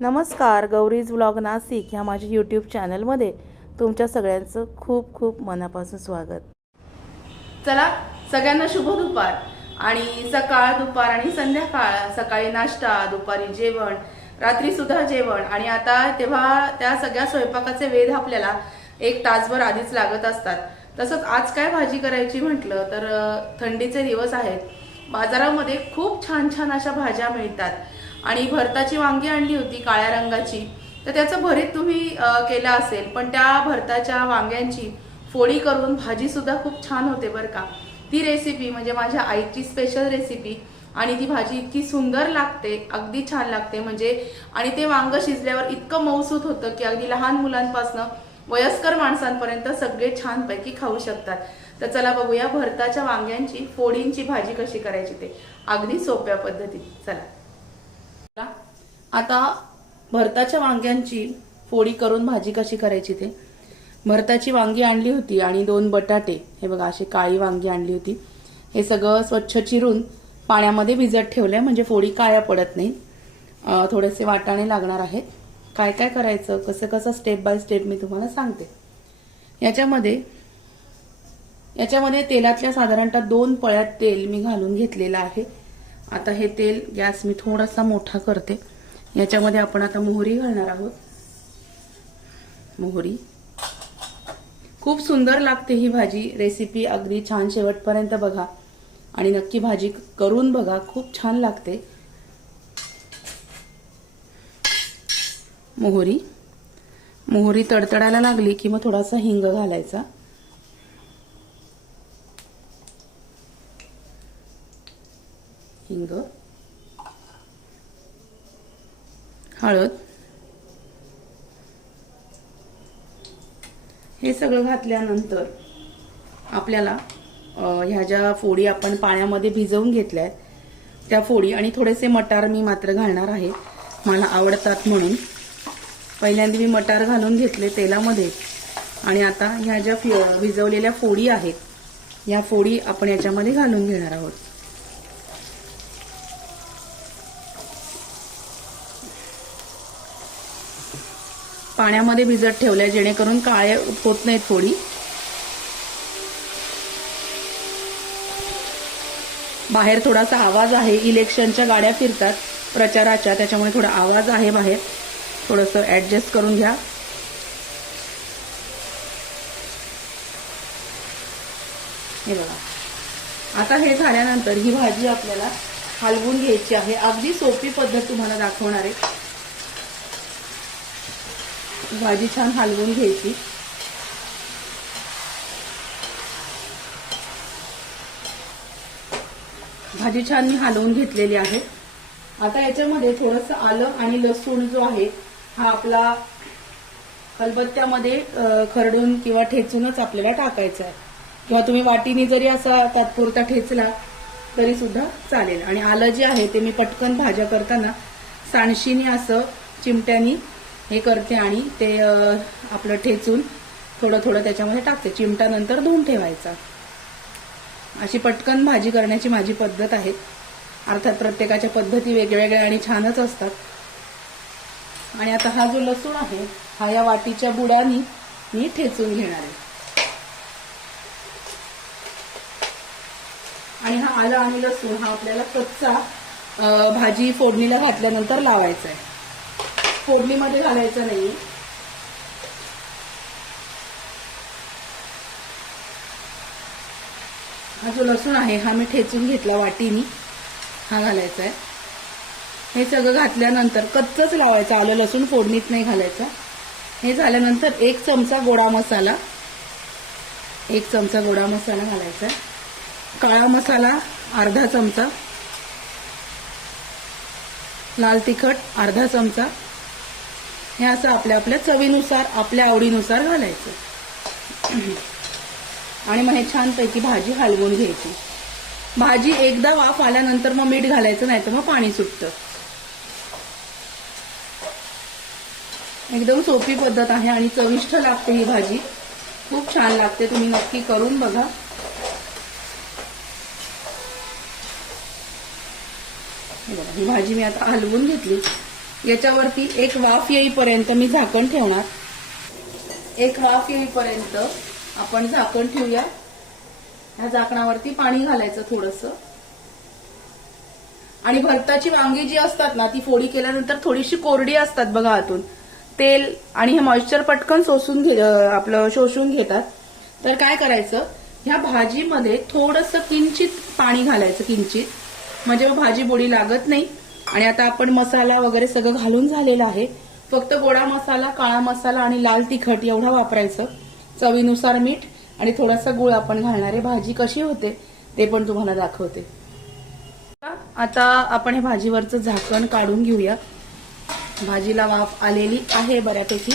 नमस्कार गौरीज व्लॉग नाशिक ह्या माझ्या यूट्यूब चॅनलमध्ये तुमच्या सगळ्यांचं खूप खूप मनापासून स्वागत. चला सगळ्यांना शुभ दुपार. आणि सकाळ दुपार आणि संध्याकाळ सकाळी नाश्ता दुपारी जेवण रात्री सुद्धा जेवण. आणि आता तेव्हा त्या सगळ्या स्वयंपाकाचे वेध आपल्याला एक तासभर आधीच लागत असतात. तसंच आज काय भाजी करायची म्हटलं तर थंडीचे दिवस आहेत. बाजारामध्ये खूप छान छान अशा भाज्या मिळतात. आणि भरताची वांगी आणली होती काळ्या रंगाची. तर त्याचं भरीत तुम्ही केलं असेल. पण त्या भरताच्या वांग्यांची फोडी करून भाजीसुद्धा खूप छान होते बरं का. ती रेसिपी म्हणजे माझ्या आईची स्पेशल रेसिपी आणि ती भाजी इतकी सुंदर लागते अगदी छान लागते. म्हणजे आणि ते वांग शिजल्यावर इतकं मऊसूत होतं की अगदी लहान मुलांपासनं वयस्कर माणसांपर्यंत सगळे छानपैकी खाऊ शकतात. तर चला बघूया भरताच्या वांग्यांची फोडींची भाजी कशी करायची ते. अगदी सोप्या पद्धतीत. चला. आता भरताच्या वांग्यांची फोडी करून भाजी कशी करायची ते? भरताची वांगी आणली होती आणि दोन बटाटे हे बघा अशी काळी वांगी आणली होती. हे सगळं स्वच्छ चिरून पाण्यामध्ये भिजत ठेवलंय म्हणजे फोडी काळ्या पडत नाही. थोडेसे वाटाणे लागणार आहेत. काय काय करायचं? कसं कसं स्टेप बाय स्टेप मी तुम्हाला सांगते. याच्यामध्ये याच्यामध्ये तेलातल्या साधारणतः दोन पळ्यात तेल मी घालून घेतलेलं आहे. आता हे तेल गॅस मी थोडासा मोठा करते. याच्यामध्ये आपण आता मोहरी घालणार आहोत. मोहरी. खूप सुंदर लागते ही भाजी रेसिपी अगदी छान शेवटपर्यंत बघा. आणि नक्की भाजी करून बघा. खूप छान लागते. मोहरी. मोहरी तडतडायला लागली की मग थोडासा हिंग घालायचा. हिंग. हळद. हे सगळं घातल्यानंतर आपल्याला ह्या ज्या फोडी आपण पाण्यामध्ये भिजवून घेतल्या आहेत त्या फोडी आणि थोडेसे मटार मी मात्र घालणार आहे. मला आवडतात म्हणून. पहिल्यांदा मी मटार घालून घेतले तेलामध्ये. आणि आता ह्या ज्या फि- भिजवलेल्या फोडी आहेत या फोडी आपण याच्यामध्ये घालून घेणार आहोत. पाण्यामध्ये भिजत ठेवल्या जेणेकरून काळे होत नाहीत थोडी बाहेर थोडासा आवाज आहे. इलेक्शनच्या गाड्या फिरतात प्रचाराच्या त्याच्यामुळे थोडा आवाज आहे बाहेर. थोडंसं ऍडजस्ट करून घ्या. हे बघा. आता हे झाल्यानंतर ही भाजी आपल्याला हलवून घ्यायची आहे. अगदी सोपी पद्धत तुम्हाला दाखवणार आहे. भाजी छान हलवून घ्यायची. भाजी छान मी हलवून घेतलेली आहे. आता याच्यामध्ये थोडस आलं आणि लसूण जो आहे हा आपला खलबत्त्यामध्ये खरडून किंवा ठेचूनच आपल्याला टाकायचा आहे. किंवा तुम्ही वाटीने जरी असा तात्पुरता ठेचला तरी सुद्धा चालेल. आणि आलं जे आहे ते मी पटकन भाज्या करताना सांडशीने असं चिमट्यानी हे करते आणि ते आपलं ठेचून थोडं थोडं त्याच्यामध्ये टाकते. चिमटा नंतर धुवून ठेवायचा. अशी पटकन भाजी करण्याची माझी पद्धत आहे. अर्थात प्रत्येकाच्या पद्धती वेगवेगळ्या आणि छानच असतात. आणि आता हा जो लसूण आहे हा या वाटीच्या बुडानी मी ठेचून घेणार आहे. आणि हा आलं आणि लसूण हा आपल्याला कच्चा भाजी फोडणीला घातल्यानंतर लावायचा आहे. फोडणीमध्ये घालायचा नाही. हा जो लसूण आहे हा मी ठेचून घेतला वाटीनी. हा घालायचा आहे हे सगळं घातल्यानंतर कच्चच लावायचं. आलं लसूण फोडणीत नाही घालायचं. हे झाल्यानंतर एक चमचा गोडा मसाला. एक चमचा गोडा मसाला घालायचा काळा मसाला अर्धा चमचा. लाल तिखट अर्धा चमचा. हे असं आपल्या आपल्या चवीनुसार आपल्या आवडीनुसार घालायचं. आणि मग हे छानपैकी भाजी हलवून घ्यायची. भाजी एकदा वाफ आल्यानंतर मग मीठ घालायचं नाही तर मग पाणी सुटतं. एकदम सोपी पद्धत आहे आणि चविष्ट लागते ही भाजी. खूप छान लागते तुम्ही नक्की करून बघा ही भाजी मी आता हलवून घेतली. याच्यावरती एक वाफ येईपर्यंत मी झाकण ठेवणार. एक वाफ येईपर्यंत आपण झाकण ठेवूया. ह्या झाकणावरती पाणी घालायचं थोडस. आणि भरताची वांगी जी असतात ना ती फोडी केल्यानंतर थोडीशी कोरडी असतात बघा आतून. तेल आणि हे मॉइश्चर पटकन सोसून घे आपलं शोषून घेतात. तर काय करायचं ह्या भाजीमध्ये थोडस किंचित पाणी घालायचं किंचित. म्हणजे भाजी बोडी लागत नाही. आणि आता आपण मसाला वगैरे सगळं घालून झालेलं आहे. फक्त गोडा मसाला काळा मसाला आणि लाल तिखट एवढा वापरायचं. चवीनुसार मीठ आणि थोडासा गुळ आपण घालणारे भाजी कशी होते ते पण तुम्हाला दाखवते. आता आपण हे भाजीवरचं झाकण काढून घेऊया. भाजीला वाफ आलेली आहे बऱ्यापैकी.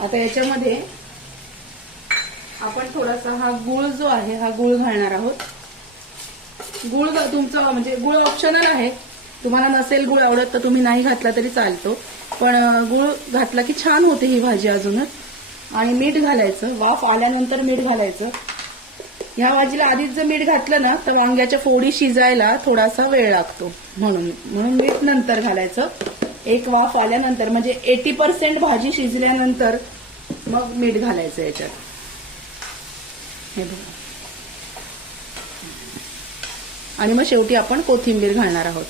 आता याच्यामध्ये आपण थोडासा हा गुळ जो आहे हा गुळ घालणार आहोत. गुळ तुमचा तुमचं म्हणजे गुळ ऑप्शनल आहे. तुम्हाला नसेल गुळ आवडत तर तुम्ही नाही घातला तरी चालतो. पण गुळ घातला की छान होते ही भाजी अजूनच. आणि मीठ घालायचं वाफ आल्यानंतर मीठ घालायचं. ह्या भाजीला आधीच जर मीठ घातलं ना तर वांग्याच्या फोडी शिजायला थोडासा वेळ लागतो. म्हणून म्हणून मीठ नंतर घालायचं. एक वाफ आल्यानंतर म्हणजे एटी पर्सेंट भाजी शिजल्यानंतर मग मीठ घालायचं याच्यात. हे बघा. आणि मग शेवटी आपण कोथिंबीर घालणार आहोत.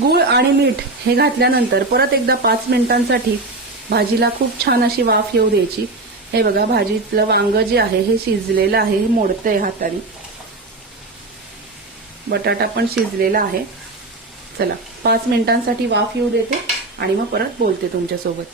गूळ आणि मीठ हे घातल्यानंतर परत एकदा पाच मिनिटांसाठी भाजीला खूप छान अशी वाफ येऊ द्यायची. हे बघा भाजीतलं वांग जे आहे हे शिजलेलं आहे हे मोडतंय हाताने. बटाटा पण शिजलेला आहे. चला पाच मिनिटांसाठी वाफ येऊ देते आणि मग परत बोलते तुमच्यासोबत.